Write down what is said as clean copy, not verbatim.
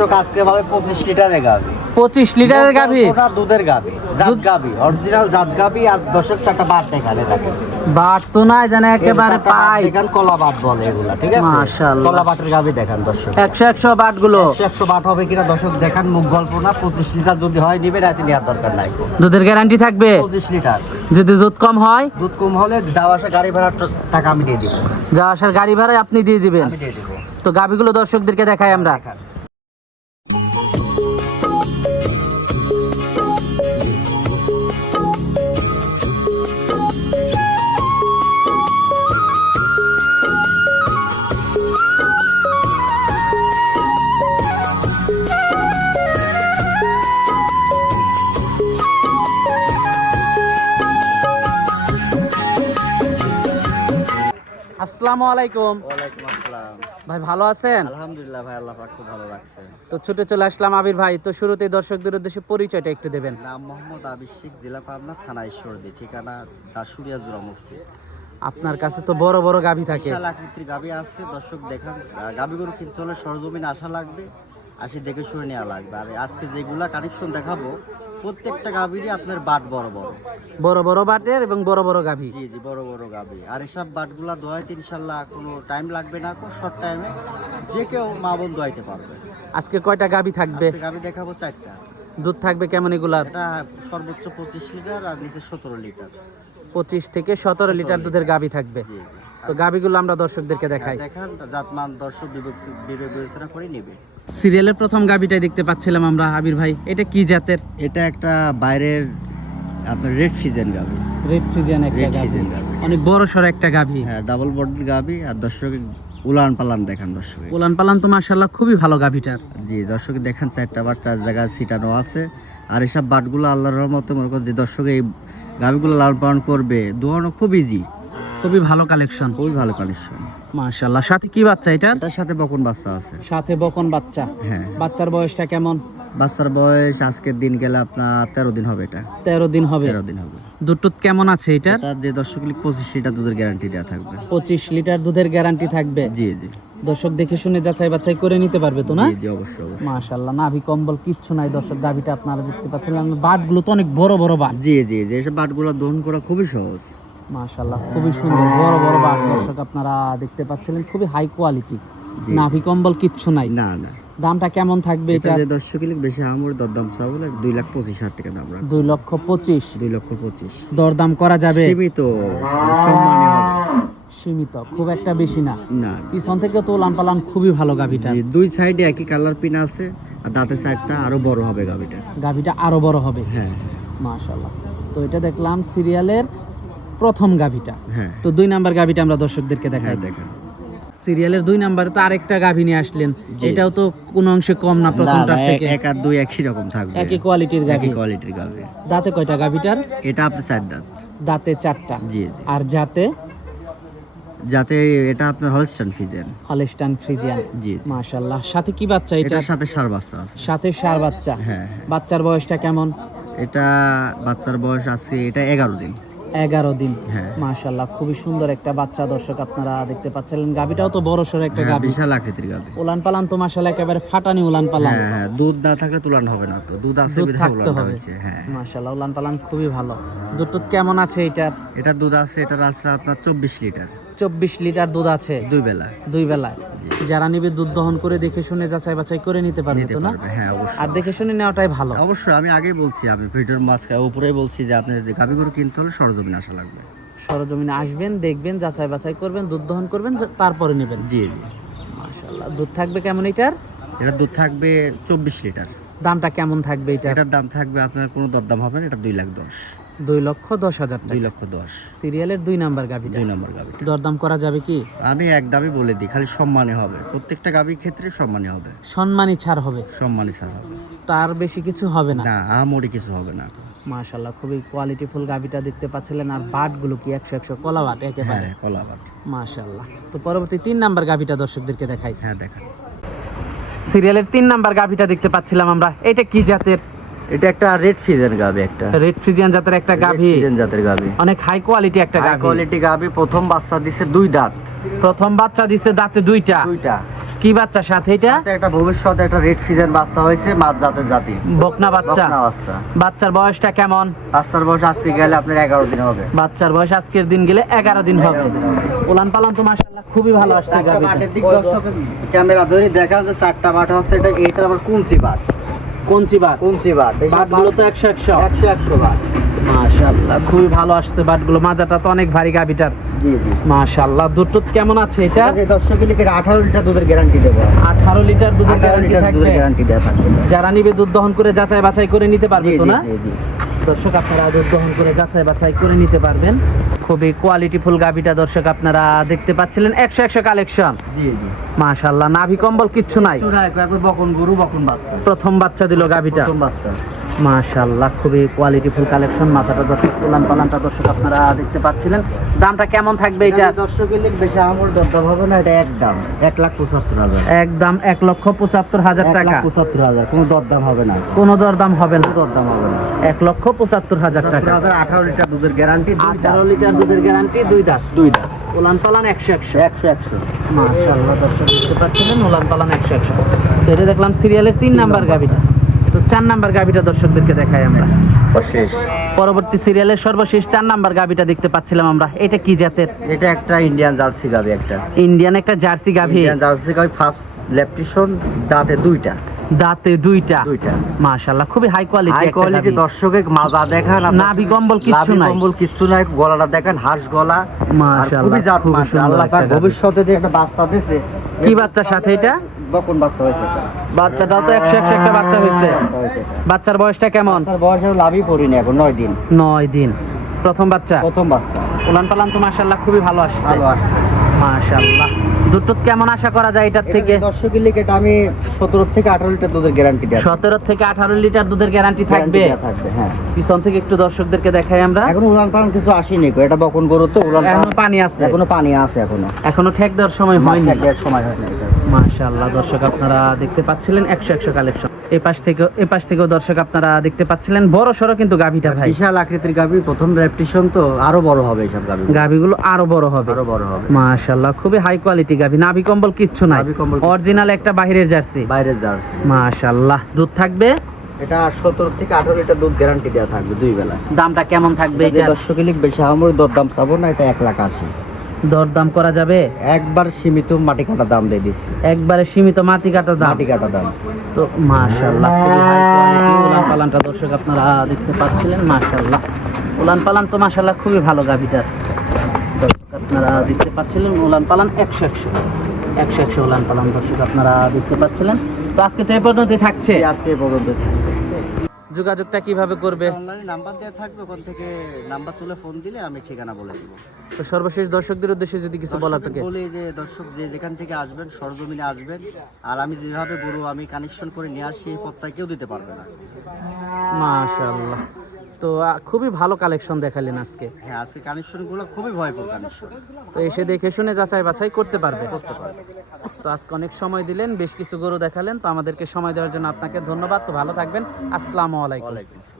আজকে ভাবে 25 লিটারের গাভী। 25 লিটারের গাভী, ওটা দুধের গাভী, জাত গাভী, অরিজিনাল জাত গাভী। আর দর্শক চারটা বাট এখানে থাকে, বাট তো নাই জানে একেবারে পাই দেখেন কলা বাট বলে এগুলা, ঠিক আছে? মাশাআল্লাহ। কলা বাটের গাভী দেখেন দর্শক, 100 বাট গুলো 100 বাট হবে কিনা দর্শক দেখেন, মুখ গল্প না। 25 লিটার যদি হয় নিবে, রাতে নেওয়ার দরকার নাই। দুধের গ্যারান্টি থাকবে? 25 লিটার। যদি দুধ কম হয়, দুধ কম হলে যাওয়া আসা গাড়ি ভাড়ার টাকা আমি দিয়ে দিব। যাওয়া আসার গাড়ি ভাড়া আপনি দিয়ে দিবেন? আমি দিয়ে দিব। তো গাভীগুলো দর্শকদেরকে দেখাই আমরা। দেখান। আসসালামু আলাইকুম। ওয়ালাইকুম আসসালাম। ভাই ভালো আছেন? আলহামদুলিল্লাহ ভাই, আল্লাহ পাক খুব ভালো রাখছে। তো ছুটে চলে আসলাম আবির ভাই। তো শুরুতেই দর্শকদের উদ্দেশ্যে পরিচয়টা একটু দেবেন। নাম মোহাম্মদ আবির শেখ, জেলা পাবনা, থানা ঈশ্বরদী, ঠিকানা দাসুরিয়া জোড়া মসজিদ। আপনার কাছে তো বড় বড় গাভী থাকে। বিশাল আকৃতির গাভী আছে দর্শক দেখান। গাভীগুলো কিনতে হলে সরজমিনে আসা লাগবে, আসি দেখে শুনে নেওয়া লাগবে। আর আজকে যেগুলা কানেকশন দেখাবো, প্রত্যেকটা গাভীরই আপনার বাট বড় বড়, বড় বড় বাটের এবং বড় বড় গাভী। জি জি, বড় বড় গাভী। আর এসব বাটগুলা দোয়াইতে ইনশাল্লাহ কোনো টাইম লাগবে না, শর্ট টাইমে যে কেউ মা বোন দোয়াইতে পারবে। আজকে কয়টা গাভী থাকবে? গাভী দেখাবো 4টা। দুধ থাকবে কেমন এগুলার? এটা সর্বোচ্চ 25 লিটার আর নিচে 17 লিটার। 25 থেকে 17 লিটার দুধের গাভী থাকবে। জি জি। তো গাভীগুলো আমরা দর্শকদেরকে দেখাই। দেখান, জাতমান দর্শক বিবেক বিবেচনা করে নেবে। সিরিয়ালের প্রথম গাভীটাই দেখতে পাচ্ছিলাম আমরা আবির ভাই, এটা কি জাতের? এটা একটা বাইরের আপনার রেড ফিজেন গাভী। রেড ফ্রিজিয়ান একটা রেড গাভী, ফিজেন গাভী। অনেক বড় সর একটা গাভী। হ্যাঁ, ডাবল বডির গাভী। আর দর্শক উলান পালান দেখান দর্শক। উলান পালান তো মাশাআল্লাহ খুবই ভালো গাভীটার। জি, দর্শক দেখান 4টা বাট 4 জায়গায় ছিটানো আছে। আর এসব বাটগুলো আল্লাহর রহমতে মনে করেন যে দর্শক এই গাভীগুলো লালন পালন করবে, দোয়ানো খুব ইজি, খুবই ভালো কালেকশন, খুবই ভালো কালেকশন। মাশাআল্লাহ। সাথে কি বাচ্চা এটার? এটার সাথে বকন বাচ্চা আছে। সাথে বকন বাচ্চা। হ্যাঁ, বাচ্চার বয়সটা কেমন? বাচ্চার বয়স আজকের দিন গেলে আপনার 13 দিন হবে। এটা 13 দিন হবে। 13 দিন হবে। দুধ টুধ কেমন আছে এটার? এটা যে দর্শক 25 লিটার দুধের গ্যারান্টি দেওয়া থাকবে। 25 লিটার দুধের গ্যারান্টি থাকবে। জি জি। দর্শক দেখে শুনে যাচাই বাছাই করে নিতে পারবে তো না? জি জি, অবশ্যই অবশ্যই। মাশাআল্লাহ, নাভি কম্বল কিচ্ছু নাই দর্শক। গাভীটা আপনারা দেখতে পাচ্ছেন, বাটগুলো তো অনেক বড় বড় বাট। জি জি জি, এসব বাটগুলো দহন করা খুবই সহজ। মাশাআল্লাহ, খুবই সুন্দর বড় বড় বাট দর্শক আপনারা দেখতে পাচ্ছিলেন, খুবই হাই কোয়ালিটি। জি। নাভি কম্বল কিচ্ছু নাই। না না, দামটা কেমন থাকবে এটা এটা? যে দর্শক বেশি আমর দরদাম চাও বলে 2,25,000 টাকা দাম রাখবে। 2,25,000। 2,25,000 দরদাম করা যাবে? সীমিত সম্মানে হবে। সীমিত, খুব একটা বেশি না। না, পিছন থেকে তো উলান পালান খুবই ভালো গাভীটা। জি, দুই সাইডে একই কালার পিন আছে। আর দাঁতের সাইডটা আরো বড় হবে গাভীটা। গাভীটা আরো বড় হবে। হ্যাঁ মাশাআল্লাহ। তো এটা দেখলাম সিরিয়ালের প্রথম গাভীটা। হ্যাঁ। তো 2 নাম্বার গাভীটা আমরা দর্শকদেরকে দেখাই। হ্যাঁ দেখেন। সিরিয়ালের 2 নাম্বারে তো আরেকটা গাভী নিয়ে আসলেন। জি। এটাও তো কোনো অংশে কম না প্রথমটার থেকে? 1 আর 2 একই রকম থাকবে। একই কোয়ালিটির গাভী। একই কোয়ালিটির গাভী। দাঁতে কয়টা গাভীটার? এটা আপনার 4 দাঁত। দাঁতে 4টা। জি জি। আর জাতে? যাতে এটা আপনার হলস্টাইন ফ্রিজিয়ান। Holstein Friesian. জি জি। মাশাআল্লাহ। সাথে কি বাচ্চা এটা? এটার সাথে ষাঁড় বাচ্চা আছে। সাথে ষাঁড় বাচ্চা। হ্যাঁ হ্যাঁ। বাচ্চার বয়সটা কেমন? এটা বাচ্চার বয়স আছে এটা 11 দিন। 11 দিন। হ্যাঁ। মাশাআল্লাহ, খুবই সুন্দর একটা বাচ্চা দর্শক আপনারা দেখতে পাচ্ছিলেন। গাভীটাও তো বড় সড় একটা হ্যাঁ, গাভী। বিশাল আকৃতির গাভী। উলান পালান তো মাশাআল্লাহ একেবারে ফাটানি উলান পালান। হ্যাঁ হ্যাঁ, দুধ না থাকলে তুলান হবে না। তো দুধ আছে দুধ বিধায় থাকতে উলানটা হবে। হয়েছে। হ্যাঁ, মাশাআল্লাহ, উলান পালান খুবই ভালো। দুধ টুধ কেমন আছে এটার? এটা দুধ আছে, এটার আছে আপনার 24 লিটার। 24 লিটার দুধ আছে 2 বেলা। 2 বেলায়। যারা নিবে দুধ দহন করে দেখে শুনে যাচাই বাছাই করে নিতে পারবে নিতে তো না? পারবে। হ্যাঁ অবশ্যই। আর দেখে শুনে নেওয়াটাই ভালো। অবশ্যই, আমি আগেই বলছি, আমি ভিডিওর মাঝখানে উপরেই বলছি যে আপনি যদি গাভী গরু কিনতে হলে সরজমিনে আসা লাগবে। সরজমিনে আসবেন, দেখবেন, যাচাই বাছাই করবেন, দুধ দহন করবেন, তারপরে নেবেন। জি জি। মাশাআল্লাহ। দুধ থাকবে কেমন এটার? এটার দুধ থাকবে 24 লিটার। দামটা কেমন থাকবে এটার? এটার দাম থাকবে আপনার কোনো দরদাম হবে না। এটা 2,10,000। 2,10,000 টাকা। 2,10,000। সিরিয়ালের 2 নাম্বার গাভীটা। 2 নম্বর গাভী। দরদাম করা যাবে কি? আমি একদমই বলে দিই, খালি সম্মানে হবে। প্রত্যেকটা গাভীর ক্ষেত্রে সম্মানে হবে। সম্মানী ছাড় হবে, সম্মানে ছাড় হবে। তার বেশি কিছু হবে না। না, আহামরি কিছু হবে না। মাশাআল্লাহ, খুবই কোয়ালিটিফুল গাভীটা দেখতে পাচ্ছিলেন। আর বাটগুলো কি 100 কলা বাট একেবারে? হ্যাঁ, কলা বাট। মাশাআল্লাহ। তো পরবর্তী 3 নাম্বার গাভীটা দর্শকদেরকে দেখাই। হ্যাঁ দেখেন। সিরিয়ালের 3 নাম্বার গাভীটা দেখতে পাচ্ছিলাম আমরা। এটা কি জাতের? এটা একটা রেড ফিজেন গাবি, একটা রেড ফ্রিজিয়ান জাতের একটা গাভী, ফিজেন জাতের গাবি, অনেক হাই কোয়ালিটি একটা হাই গাভী। কোয়ালিটি গাবি। প্রথম বাচ্চা দিছে 2 দাঁত। প্রথম বাচ্চা দিছে দাঁতে দুইটা। কি বাচ্চা সাথে এটা? একটা ভবিষ্যতে একটা রেড ফিজেন বাচ্চা হয়েছে, মাছ জাতের জাতি, বকনা বাচ্চা। বকনা বাচ্চা। বাচ্চার বয়সটা কেমন? বাচ্চার বয়স আজকে গেলে আপনার 11 দিন হবে। বাচ্চার বয়স আজকের দিন গেলে 11 দিন হবে। 11 দিন হবে। উলান পালান তো মাশাআল্লাহ খুবই ভালো আসছে একটা গাভীটা। বাটের দিক দর্শক ক্যামেরা ধরে দেখা যাচ্ছে 4টা বাট হচ্ছে, এটা আবার কুঞ্চি বাট। কোনচি বাট? কুঞ্চি বাট। এই বাটগুলো তো 100 100 বাট। মাশাআল্লাহ খুবই ভালো আসছে বাটগুলো। মাজাটা তো অনেক ভারী গাভীটার। জি জি। মাশাআল্লাহ দুধ টুধ কেমন আছে এটা? যে দর্শক লিখে 18 লিটার দুধের গ্যারান্টি দেবো। 18 লিটার দুধের 18 গ্যারান্টি লিটার থাকবে। দুধের গ্যারান্টি দেওয়া থাকবে। যারা নিবে দুধ দহন করে যাচাই বাছাই করে নিতে পারবে জি তো জি না? জি জি। দর্শক আপনারা দুধ দহন করে যাচাই বাছাই করে নিতে পারবেন। খুবই কোয়ালিটিফুল গাভীটা দর্শক আপনারা দেখতে পাচ্ছিলেন। 100 কালেকশন। জি জি। মাশাআল্লাহ নাভি কম্বল কিচ্ছু নাই। চূড়ায় একবার বকন গরু, বকন বাচ্চা। প্রথম বাচ্চা দিল গাভীটা। প্রথম বাচ্চা। মাশাআল্লাহ খুবই কোয়ালিটিফুল কালেকশন। মাথাটা দর্শক উলান পালানটা দর্শক আপনারা দেখতে পাচ্ছিলেন। দামটা কেমন থাকবে এটা? দর্শক লিখ বেশি আমার দরদাম হবে না, এটা একদম 1,75,000। একদম 1,75,000 টাকা। 1,75,000, কোনো দরদাম হবে না। কোনো দরদাম হবে না। কোনো দরদাম হবে না। 1,75,000 টাকা। 18 লিটার দুধের গ্যারান্টি, 18 লিটার দুধের গ্যারান্টি, 2 দাঁত। 2 দাঁত। উলান পালান 100। 100। মাশাআল্লাহ দর্শক দেখতে পাচ্ছিলেন উলান পালান 100। তো এটা দেখলাম সিরিয়ালের 3 নাম্বার গাভীটা। তো 4 নাম্বার গাভীটা দর্শকদেরকে দেখাই আমরা। শেষ। পরবর্তী সিরিয়ালের সর্বশেষ 4 নাম্বার গাভীটা দেখতে পাচ্ছিলাম আমরা। এটা কি জাতের? এটা একটা ইন্ডিয়ান জার্সি গাবি, একটা ইন্ডিয়ান একটা জার্সি গাভী। ইন্ডিয়ান জার্সি গাবি, ফার্স্ট ল্যাপটিশন, দাঁতে 2টা। দাঁতে 2টা। মাশাআল্লাহ খুবই হাই কোয়ালিটি হাই একটা কোয়ালিটি। গাভী। দর্শকের মাজা দেখান, নাভি কম্বল কিচ্ছু নাই। নাভি কম্বল কিচ্ছু নাই, গলাটা দেখেন হাঁস গলা। আর মাশাআল্লাহ খুবই জাত খুবই মান। সুন্দর আল্লাহ একটা পাক গাভী। ভবিষ্যতে যে একটা বাচ্চা দিয়েছে। কি বাচ্চার সাথে এটা? বকন বাচ্চা হয়েছে এটা। বাচ্চাটাও তো 100 একটা বাচ্চা হয়েছে। বাচ্চা হয়েছে এটা। বাচ্চার বয়সটা কেমন? বাচ্চার বয়স আমি লাভই পড়িনি, এখন 9 দিন। 9 দিন। প্রথম বাচ্চা। প্রথম বাচ্চা। উলান পালান তো মাশাআল্লাহ খুবই ভালো আসছে। ভালো আসছে। মাশাআল্লাহ দুধ টুধ কেমন আশা করা যায় এটার থেকে? দর্শকের লিখে এটা আমি 17 থেকে 18 লিটার দুধের গ্যারান্টি দেব। 17 থেকে 18 লিটার দুধের গ্যারান্টি থাকবে। থাকবে, হ্যাঁ। পিছন থেকে একটু দর্শকদেরকে দেখাই আমরা। এখন উলান পালান কিছু আসেনি গো, এটা বকন গরু তো। উলান এখনো পালান পানি আছে। এখনো পানি আছে, এখনো ঠেক দেওয়ার সময় হয়নি। এক সময় হয় না এটা। মাশাআল্লাহ দর্শক আপনারা দেখতে পাচ্ছিলেন 100 কালেকশন। এই পাশ থেকেও দর্শক আপনারা দেখতে পাচ্ছিলেন বড় সরো কিন্তু গাভীটা ভাই। বিশাল আকৃতির গাভী, প্রথম ল্যাপটিশন তো আরো বড় হবে এইসব গাভী। গাভীগুলো আরো বড় হবে। আরো বড় হবে। মাশাআল্লাহ খুবই হাই কোয়ালিটি গাভী। নাভি কম্বল কিচ্ছু নাই। নাভি কম্বল কিচ্ছু অরিজিনাল একটা বাহিরের জার্সি। বাইরের জার্সি। মাশাআল্লাহ দুধ থাকবে। এটা 17 থেকে 18 লিটার দুধ গ্যারান্টি দেওয়া থাকবে 2 বেলা। দামটা কেমন থাকবে এটা এটা? দর্শকের লিখ বেশি আমার দরদাম চাবো না, এটা 1,80,000। দরদাম করা যাবে? একবার সীমিত মাটি কাটা দাম দিয়ে দিচ্ছি। একবারে সীমিত মাটি কাটা দাম। মাটি কাটা দাম। তো মাশাআল্লাহ খুবই হাই কোয়ালিটি উলান পালানটা দর্শক আপনারা দেখতে পাচ্ছিলেন। মাশাআল্লাহ উলান পালান তো মাশাআল্লাহ খুবই ভালো গাভীটা। দর্শক আপনারা দেখতে পাচ্ছিলেন উলান পালান 100 উলান পালান দর্শক আপনারা দেখতে পাচ্ছিলেন। তো আজকে তো এই পর্যন্তই থাকছে। আজকে এই পর্যন্ত। যোগাযোগটা কিভাবে করবে? অনলাইনে নাম্বার দেওয়া থাকবে, ওখান থেকে নাম্বার তুলে ফোন দিলে আমি ঠিকানা বলে দিব। তো সর্বশেষ দর্শকদের উদ্দেশ্যে যদি কিছু বলার থাকে। বলি যে দর্শক যে যেখান থেকে আসবেন সরজমিনে আসবেন, আর আমি যেভাবে গরু আমি কানেকশন করে নিয়ে আসি এই পথটায় কেউ দিতে পারবে না। মাশাআল্লাহ তো খুবই ভালো কালেকশন দেখালেন আজকে। হ্যাঁ, আজকে কানেকশনগুলো খুবই ভয়পুর কানেকশন। তো এসে দেখে শুনে যাচাই বাছাই করতে পারবে। তো আজকে অনেক সময় দিলেন, বেশ কিছু গরু দেখালেন। তো আমাদেরকে সময় দেওয়ার জন্য আপনাকে ধন্যবাদ। তো ভালো থাকবেন। আসসালামু আলাইকুম। ওয়ালাইকুম আসসালাম।